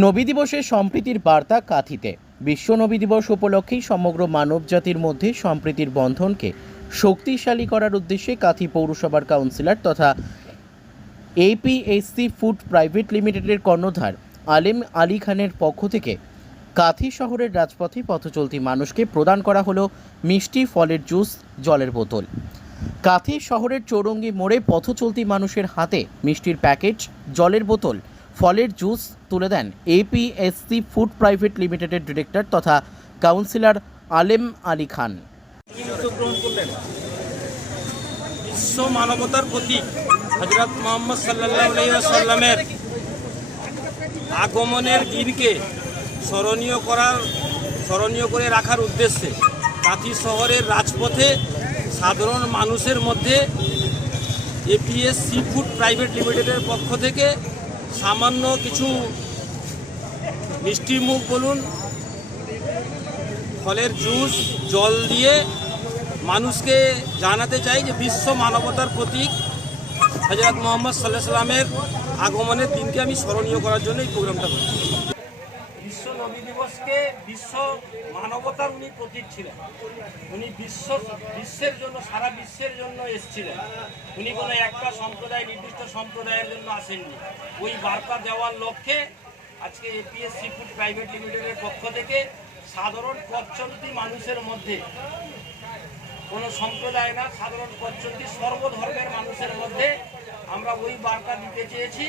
নবী দিবসে সম্প্রীতির বার্তা কাথিতে। বিশ্ব নবী দিবস উপলক্ষেই সমগ্র মানবজাতির মধ্যে সম্প্রীতির বন্ধনকে শক্তিশালী করার উদ্দেশ্যে কাথি পৌরসভার কাউন্সিলর তথা এপিএসসি ফুড প্রাইভেট লিমিটেডের কর্ণধার আলেম আলী খানের পক্ষ থেকে কাথি শহরের রাজপথে পথচলতি মানুষকে প্রদান করা হলো মিষ্টি ফলের জুস, জলের বোতল। কাথি শহরের চৌরঙ্গি মোড়ে পথচলতি মানুষের হাতে মিষ্টির প্যাকেট, জলের বোতল ফলের জুস তুলে দেন এপিএসসি ফুড প্রাইভেট লিমিটেডের ডিরেক্টর তথা কাউন্সিলর আলেম আলী খান। বিশ্ব মানবতার প্রতীক হজরত মোহাম্মদ সাল্লামের আগমনের দিনকে স্মরণীয় করার, স্মরণীয় করে রাখার উদ্দেশ্যে কাঁথি শহরের রাজপথে সাধারণ মানুষের মধ্যে এপিএস সি ফুড প্রাইভেট লিমিটেডের পক্ষ থেকে সামান্য কিছু মিষ্টি মুখ বলুন, ফলের জুস, জল দিয়ে মানুষকে জানাতে চাই যে বিশ্ব মানবতার প্রতীক হজরত মোহাম্মদ সাল্লাহ সাল্লামের আগমনের দিনকে আমি স্মরণীয় করার জন্য এই প্রোগ্রামটা করছি। নবী দিবসকে বিশ্ব মানবতার উনি প্রতীক ছিলেন। উনি বিশ্ব, বিশ্বের জন্য, সারা বিশ্বের জন্য এসেছিলেন। উনি কোনো একটা সম্প্রদায়, নির্দিষ্ট সম্প্রদায়ের জন্য আসেননি। ওই বার্তা দেওয়ার লক্ষ্যে আজকে এপিএসসি ফুড প্রাইভেট লিমিটেডের পক্ষ থেকে সাধারণ পথচলতি মানুষের মধ্যে কোনো সম্প্রদায় না, সাধারণ পদ্ধতি সর্বধর্মের মানুষের মধ্যে আমরা ওই বার্তা দিতে চেয়েছি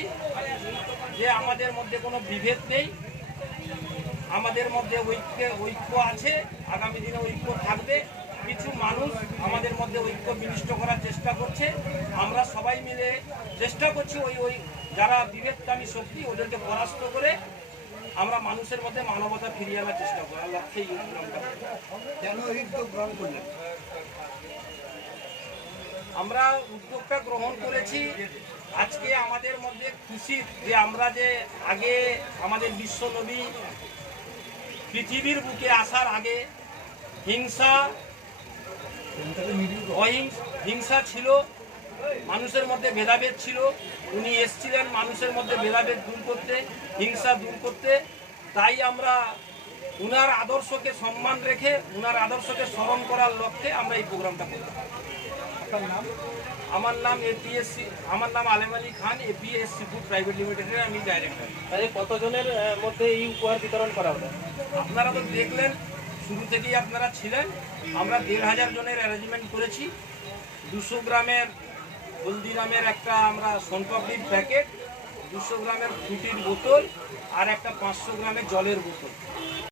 যে আমাদের মধ্যে কোনো বিভেদ নেই। আমাদের মধ্যে ঐক্য ঐক্য আছে আগামী দিনে ঐক্য থাকবে। কিছু মানুষ আমাদের মধ্যে ঐক্য বিনিষ্ট করার চেষ্টা করছে। আমরা সবাই মিলে চেষ্টা করছি ওই ওই যারা বিভেদকামী শক্তি ওদেরকে পরাস্ত করে আমরা মানুষের মধ্যে মানবতা ফিরিয়ে আনার চেষ্টা করি লক্ষ্যে কেন উদ্যোগ গ্রহণ করলেন? আমরা উদ্যোগটা গ্রহণ করেছি। আজকে আমাদের মধ্যে খুশি যে আমরা যে আগে আমাদের বিশ্ব নবী পৃথিবীর বুকে আসার আগে হিংসা হিংসা ছিল, মানুষের মধ্যে ভেদাভেদ ছিল। উনি এসছিলেন মানুষের মধ্যে ভেদাভেদ দূর করতে, হিংসা দূর করতে। তাই আমরা উনার আদর্শকে সম্মান রেখে, উনার আদর্শকে স্মরণ করার লক্ষ্যে আমরা এই প্রোগ্রামটা করলাম। আপনার নাম? আমার নাম এপিএসসি আমার নাম Alem Ali Khan APSC food private লিমিটেডের আমি ডাইরেক্টর তাহলে কতজনের মধ্যে এই উপহার বিতরণ করা হলো আপনারা তো দেখলেন শুরু থেকেই আপনারা ছিলেন। আমরা দেড় হাজার জনের অ্যারেঞ্জমেন্ট করেছি। দুশো গ্রামের হলদিরামের একটা আমরা সোনপাপড়ির প্যাকেট দুশো গ্রামের ফ্রুটির বোতল আর একটা পাঁচশো গ্রামের জলের বোতল।